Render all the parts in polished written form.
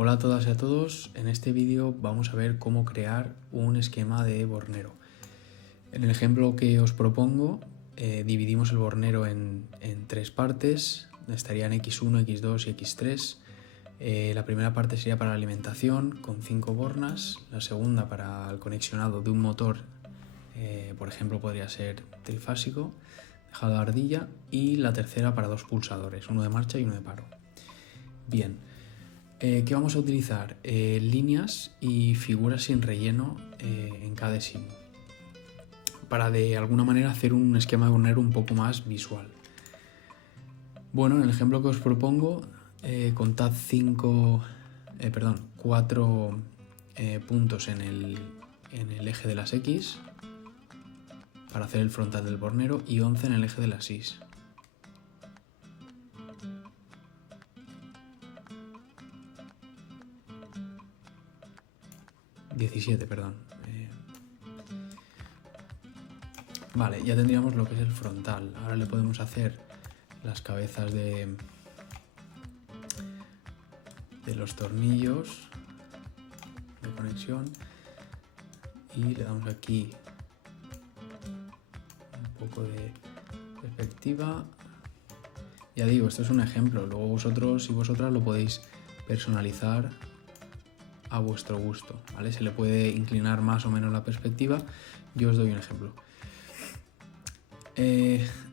Hola a todas y a todos, en este vídeo vamos a ver cómo crear un esquema de bornero. En el ejemplo que os propongo, dividimos el bornero en tres partes, estarían X1, X2 y X3. La primera parte sería para la alimentación con 5 bornas, la segunda para el conexionado de un motor, por ejemplo podría ser trifásico, dejado de ardilla, y la tercera para 2 pulsadores, uno de marcha y uno de paro. Bien. ¿Qué vamos a utilizar? Líneas y figuras sin relleno en cada SIMU para de alguna manera hacer un esquema de bornero un poco más visual. Bueno, en el ejemplo que os propongo, contad 4 puntos en el eje de las X para hacer el frontal del bornero y 11 en el eje de las Y. Vale, ya tendríamos lo que es el frontal. Ahora le podemos hacer las cabezas de los tornillos de conexión y le damos aquí un poco de perspectiva. Ya digo, esto es un ejemplo, luego vosotros y vosotras lo podéis personalizar a vuestro gusto, ¿vale? Se le puede inclinar más o menos la perspectiva. Yo os doy un ejemplo.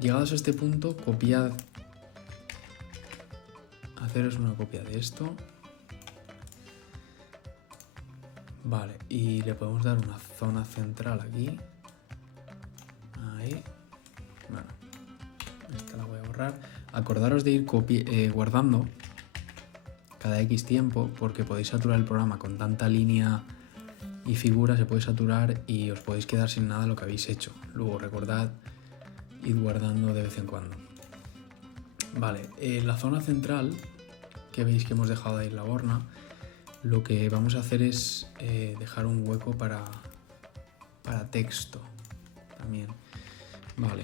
Llegados a este punto, copiad, haceros una copia de esto. Vale, y le podemos dar una zona central aquí. Ahí. Bueno, esta la voy a borrar. Acordaros de ir guardando cada X tiempo, porque podéis saturar el programa con tanta línea y figura, se puede saturar y os podéis quedar sin nada de lo que habéis hecho. Luego recordad, id guardando de vez en cuando. Vale, la zona central, que veis que hemos dejado ahí la borna, lo que vamos a hacer es dejar un hueco para texto también. Vale.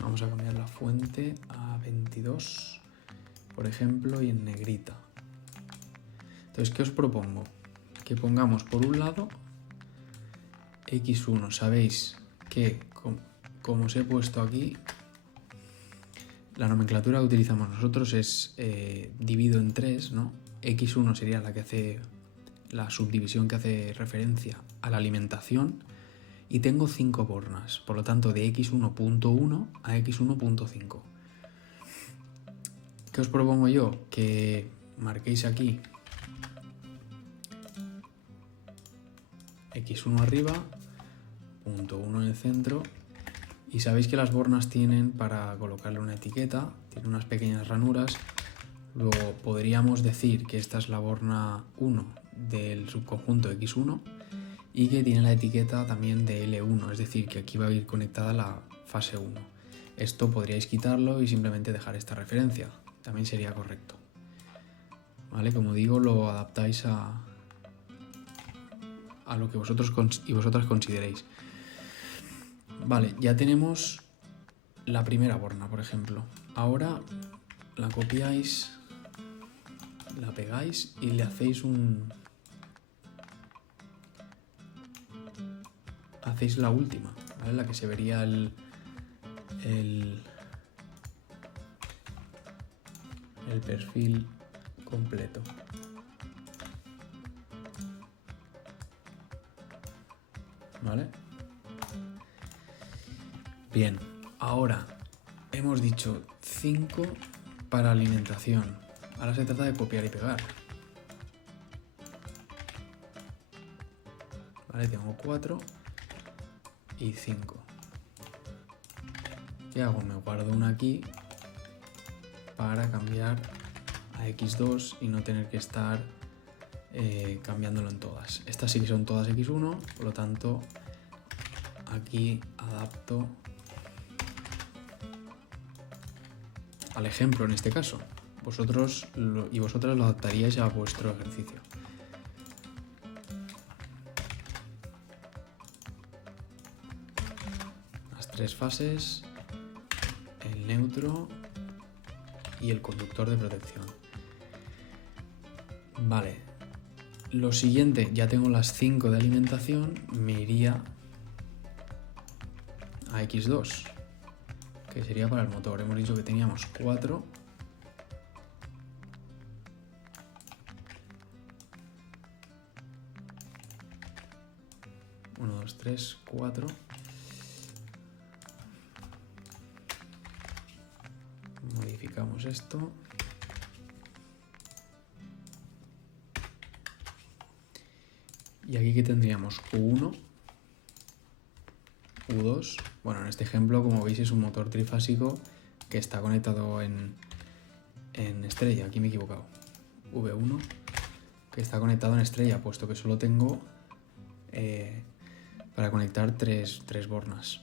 Vamos a cambiar la fuente a 22, por ejemplo, y en negrita. Entonces, ¿qué os propongo? Que pongamos por un lado X1. Sabéis que, como os he puesto aquí, la nomenclatura que utilizamos nosotros es divido en 3, ¿no? X1 sería la que hace la subdivisión que hace referencia a la alimentación, y tengo 5 bornas, por lo tanto de X1.1 a X1.5. ¿Qué os propongo yo? Que marquéis aquí X1 arriba, punto 1 en el centro, y sabéis que las bornas tienen para colocarle una etiqueta, tiene unas pequeñas ranuras. Luego podríamos decir que esta es la borna 1 del subconjunto X1 y que tiene la etiqueta también de L1, es decir, que aquí va a ir conectada la fase 1. Esto podríais quitarlo y simplemente dejar esta referencia, también sería correcto. ¿Vale? Como digo, lo adaptáis a lo que vosotros y vosotras consideréis. Vale, ya tenemos la primera borna, por ejemplo. Ahora la copiáis, la pegáis y le hacéis hacéis la última, ¿vale? La que se vería el perfil completo. ¿Vale? Bien, ahora hemos dicho 5 para alimentación. Ahora se trata de copiar y pegar. Vale, tengo 4 y 5. ¿Qué hago? Me guardo una aquí para cambiar a X2 y no tener que estar cambiándolo en todas. Estas sí que son todas X1, por lo tanto aquí adapto al ejemplo en este caso. Vosotros y vosotras lo adaptaríais a vuestro ejercicio. Las 3 fases, el neutro y el conductor de protección. Vale, lo siguiente, ya tengo las 5 de alimentación, me iría a X2, que sería para el motor. Hemos dicho que teníamos 4. Uno, dos, tres, 4. Modificamos esto. Y aquí que tendríamos U1, U2. Bueno, en este ejemplo, como veis, es un motor trifásico que está conectado en estrella. Aquí me he equivocado. V1, que está conectado en estrella, puesto que solo tengo para conectar tres bornas.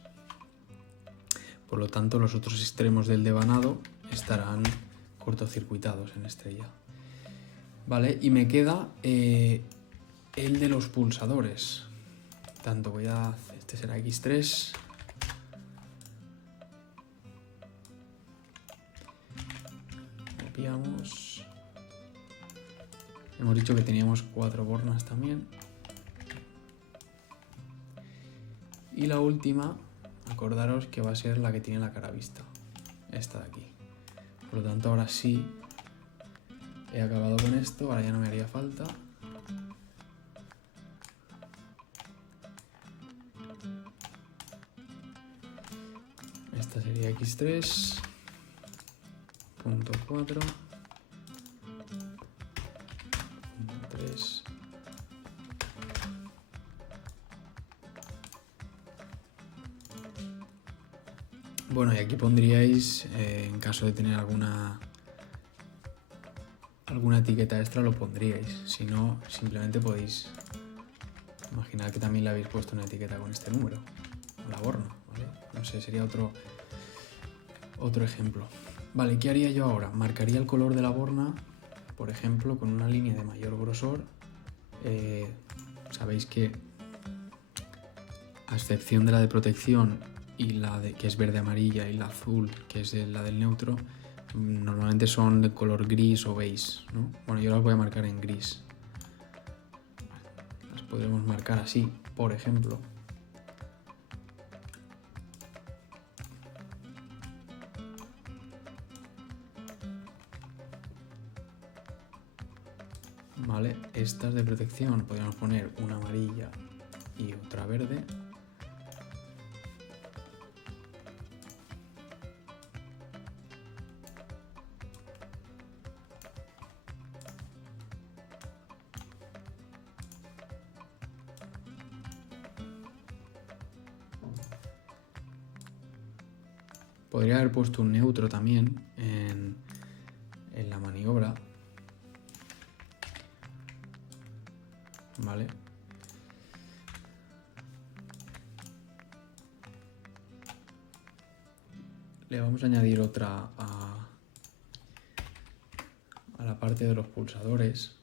Por lo tanto, los otros extremos del devanado estarán cortocircuitados en estrella. Vale, y me queda el de los pulsadores. Tanto voy a hacer, este será X3. Copiamos. Hemos dicho que teníamos 4 bornas también. Y la última, acordaros que va a ser la que tiene la cara vista. Esta de aquí. Por lo tanto, ahora sí he acabado con esto. Ahora ya no me haría falta. Esta sería X3. Punto 4. Punto 3. Bueno, y aquí pondríais, en caso de tener alguna etiqueta extra, lo pondríais. Si no, simplemente podéis imaginar que también le habéis puesto una etiqueta con este número, o la borna, ¿vale? No sé, sería otro ejemplo. Vale, ¿qué haría yo ahora? Marcaría el color de la borna, por ejemplo, con una línea de mayor grosor. Sabéis que, a excepción de la de protección y la que es verde amarilla, y la azul, que es la del neutro, normalmente son de color gris o beige, ¿no? Bueno, yo las voy a marcar en gris. Las podremos marcar así, por ejemplo. Vale, estas de protección podríamos poner una amarilla y otra verde. Podría haber puesto un neutro también en la maniobra. Vale. Le vamos a añadir otra a la parte de los pulsadores.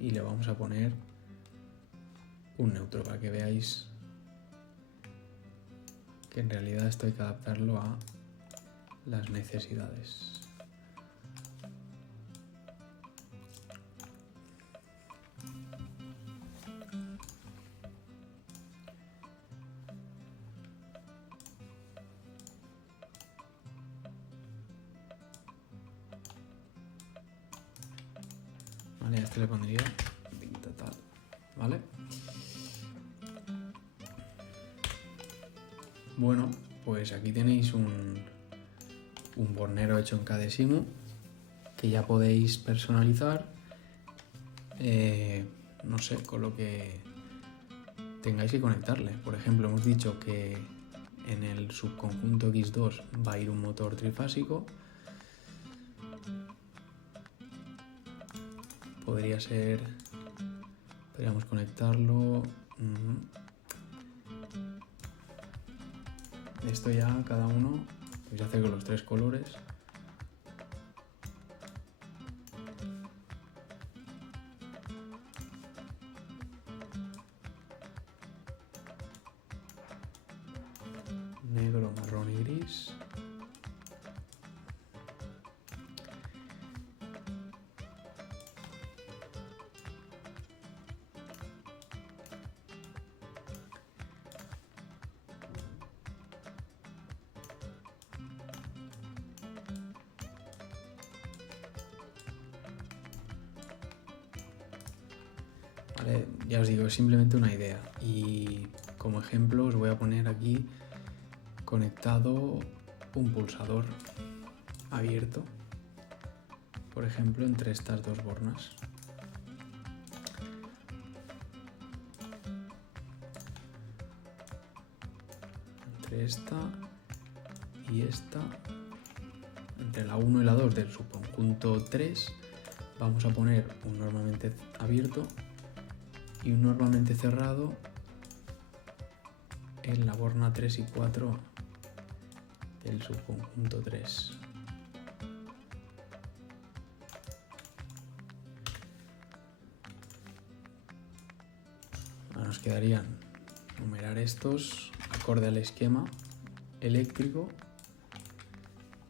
Y le vamos a poner un neutro para que veáis que en realidad esto hay que adaptarlo a las necesidades. Vale, a este le pondría tal, ¿vale? Bueno, pues aquí tenéis un bornero hecho en KDesimu que ya podéis personalizar, no sé, con lo que tengáis que conectarle. Por ejemplo, hemos dicho que en el subconjunto X2 va a ir un motor trifásico. Podríamos conectarlo. Esto ya cada uno podéis hacer con los 3 colores. Negro, marrón y gris. ¿vale? Ya os digo, es simplemente una idea. Y como ejemplo os voy a poner aquí conectado un pulsador abierto, por ejemplo, entre estas dos bornas. Entre esta y esta, entre la 1 y la 2 del subconjunto 3, vamos a poner un normalmente abierto y un normalmente cerrado en la borna 3 y 4 del subconjunto 3. Ahora nos quedarían numerar estos acorde al esquema eléctrico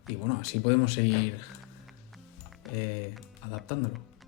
y bueno, así podemos seguir adaptándolo.